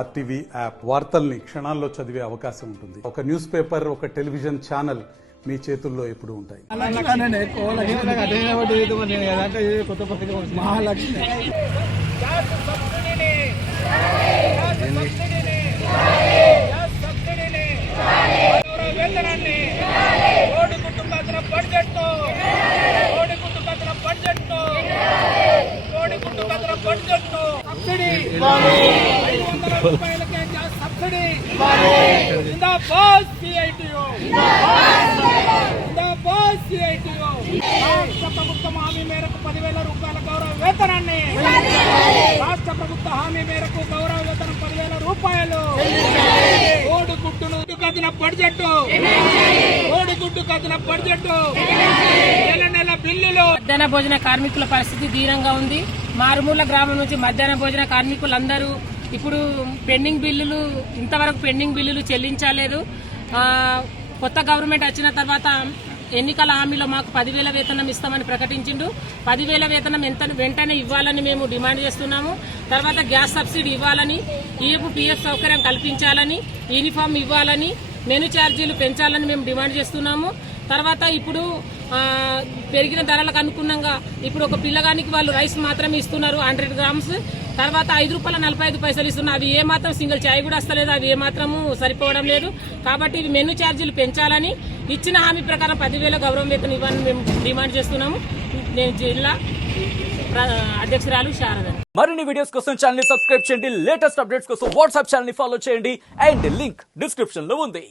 RTV app వార్తల్ని క్షణాల్లో చదివే అవకాశం ఉంటుంది. ఒక న్యూస్ పేపర్, ఒక టెలివిజన్ ఛానల్ మీ చేతుల్లో ఎప్పుడు ఉంటాయి. ప్రభుత్వం హామీ మేరకు 10,000 రూపాయల గౌరవ వేతనాన్ని రాష్ట్ర ప్రభుత్వ హామీ మేరకు గౌరవ వేతనం 10,000 రూపాయలు. కోడిగుడ్డును కదిన బడ్జెట్, కోడిగుడ్డు కదిన బడ్జెట్, నెల బిల్లులు. మధ్యాహ్న భోజన కార్మికుల పరిస్థితి దీనంగా ఉంది. మారుమూల గ్రామం నుంచి మధ్యాహ్న భోజన కార్మికులందరూ ఇప్పుడు పెండింగ్ బిల్లులు, ఇంతవరకు పెండింగ్ బిల్లులు చెల్లించలేదు. కొత్త గవర్నమెంట్ వచ్చిన తర్వాత ఎన్నికల హామీలో మాకు 10,000 వేతనం ఇస్తామని ప్రకటించిండు. 10,000 వేతనం వెంటనే ఇవ్వాలని మేము డిమాండ్ చేస్తున్నాము. తర్వాత గ్యాస్ సబ్సిడీ ఇవ్వాలని, పిఎఫ్ సౌకర్యం కల్పించాలని, యూనిఫామ్ ఇవ్వాలని, మెను ఛార్జీలు పెంచాలని మేము డిమాండ్ చేస్తున్నాము. తర్వాత ఇప్పుడు పెరిగిన ధరలకు అనుగుణంగా ఇప్పుడు ఒక పిల్లగానికి వాళ్ళు రైస్ మాత్రమే ఇస్తున్నారు 100 గ్రామ్స్. తర్వాత ₹5.45 ఇస్తున్నారు. అవి ఏమాత్రం సింగిల్ చాయ్ కూడా వస్తలేదు. అవి ఏమాత్రము సరిపోవడం లేదు. కాబట్టి ఇవి మెను ఛార్జీలు పెంచాలని, ఇచ్చిన హామీ ప్రకారం 10,000 గౌరవ వేతనం ఇవ్వాలని మేము డిమాండ్ చేస్తున్నాము. నేను జిల్లా అధ్యక్షురాలు శారద. మరిన్ని వీడియోస్ కోసం ఛానల్ ని సబ్స్క్రైబ్ చేయండి. లేటెస్ట్ అప్డేట్స్ కోసం వాట్సాప్ ఛానల్ ని ఫాలో చేయండి. అండ్ లింక్ డిస్క్రిప్షన్ లో ఉంది.